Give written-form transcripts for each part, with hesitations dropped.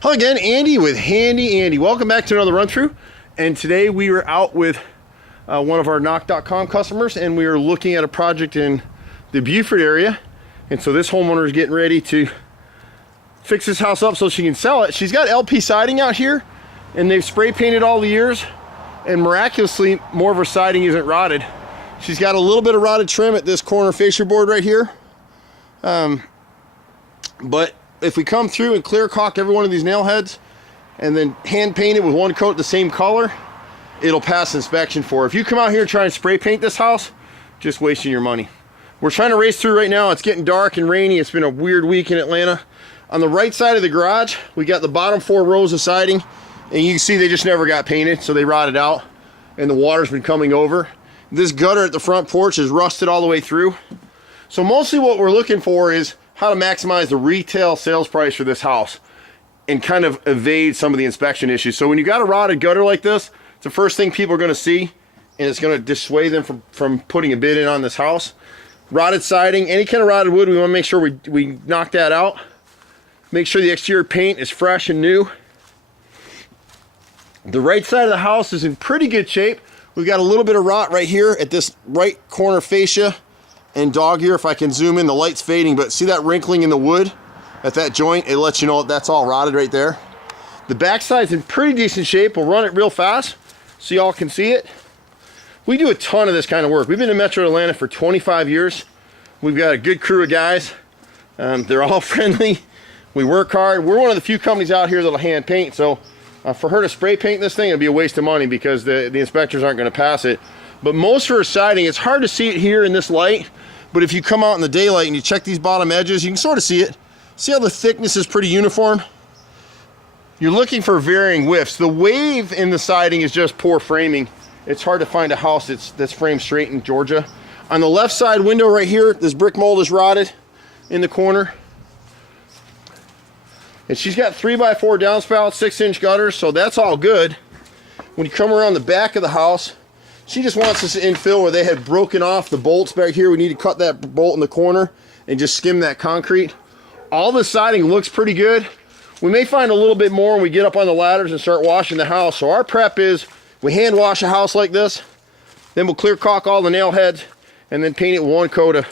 Hello again, Andy with Handy Andy. Welcome back to another run through. And today we were out with one of our knock.com customers, and we are looking at a project in the Buford area. And so this homeowner is getting ready to fix this house up so she can sell it. She's got LP siding out here, and they've spray painted all the years, and miraculously more of her siding isn't rotted. She's got a little bit of rotted trim at this corner fascia board right here. But if we come through and clear caulk every one of these nail heads and then hand paint it with one coat the same color, it'll pass inspection for her. If you come out here and try and spray paint this house, just wasting your money. We're trying to race through right now. It's getting dark and rainy. It's been a weird week in Atlanta. On the right side of the garage, we got the bottom 4 rows of siding, and you can see they just never got painted, so they rotted out and the water's been coming over. This gutter at the front porch is rusted all the way through. So mostly what we're looking for is how to maximize the retail sales price for this house and kind of evade some of the inspection issues. So when you got a rotted gutter like this, it's the first thing people are going to see, and it's going to dissuade them from putting a bid in on this house. Rotted siding, any kind of rotted wood, we want to make sure we knock that out. Make sure the exterior paint is fresh and new. The right side of the house is in pretty good shape. We've got a little bit of rot right here at this right corner fascia and dog ear. If I can zoom in, the light's fading, but see that wrinkling in the wood at that joint? It lets you know that's all rotted right there. The back side's in pretty decent shape. We'll run it real fast so y'all can see it. We do a ton of this kind of work. We've been in Metro Atlanta for 25 years. We've got a good crew of guys. They're all friendly. We work hard. We're one of the few companies out here that'll hand paint, so for her to spray paint this thing, it'd be a waste of money because the inspectors aren't going to pass it. But most of her siding, it's hard to see it here in this light, but if you come out in the daylight and you check these bottom edges, you can sort of see it. See how the thickness is pretty uniform? You're looking for varying widths. The wave in the siding is just poor framing. It's hard to find a house that's framed straight in Georgia. On the left side window right here, this brick mold is rotted in the corner. And she's got 3x4 downspouts, 6-inch gutters, so that's all good. When you come around the back of the house, she just wants us to infill where they had broken off the bolts back here. We need to cut that bolt in the corner and just skim that concrete. All the siding looks pretty good. We may find a little bit more when we get up on the ladders and start washing the house. So our prep is we hand wash a house like this, then we'll clear caulk all the nail heads and then paint it with one coat of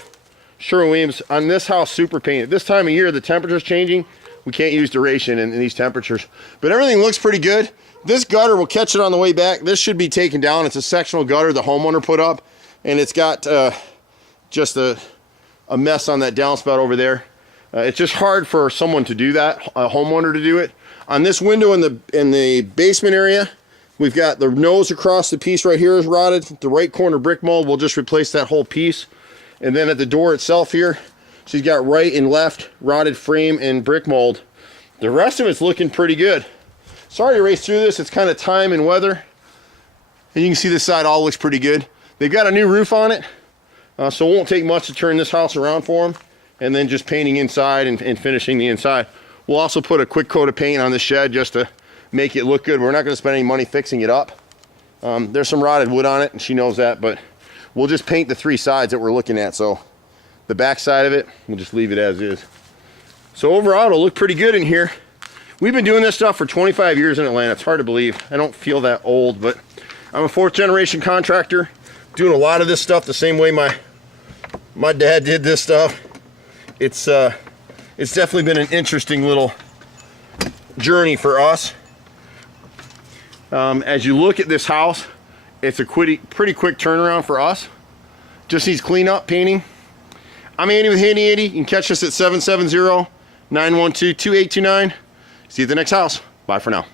Sherwin-Williams. On this house, super painted. This time of year, the temperature's changing. We can't use duration in these temperatures, but everything looks pretty good. This gutter, will catch it on the way back. This should be taken down. It's a sectional gutter the homeowner put up, and it's got just a mess on that downspout over there. It's just hard for someone to do that, a homeowner to do it. On this window in the basement area, we've got the nose across the piece right here is rotted. The right corner brick mold, we'll just replace that whole piece. And then at the door itself here, she's got right and left rotted frame and brick mold. The rest of it's looking pretty good. Sorry to race through this. It's kind of time and weather. And you can see this side all looks pretty good. They've got a new roof on it, so it won't take much to turn this house around for them. And then just painting inside and finishing the inside. We'll also put a quick coat of paint on the shed just to make it look good. We're not going to spend any money fixing it up. There's some rotted wood on it, and she knows that, but we'll just paint the 3 sides that we're looking at. So the back side of it, we'll just leave it as is. So overall, it'll look pretty good in here. We've been doing this stuff for 25 years in Atlanta. It's hard to believe. I don't feel that old, but I'm a 4th generation contractor, doing a lot of this stuff the same way my dad did this stuff. It's definitely been an interesting little journey for us. As you look at this house, it's a pretty quick turnaround for us. Just needs cleanup, painting. I'm Andy with Handy Andy. You can catch us at 770-912-2829. See you at the next house. Bye for now.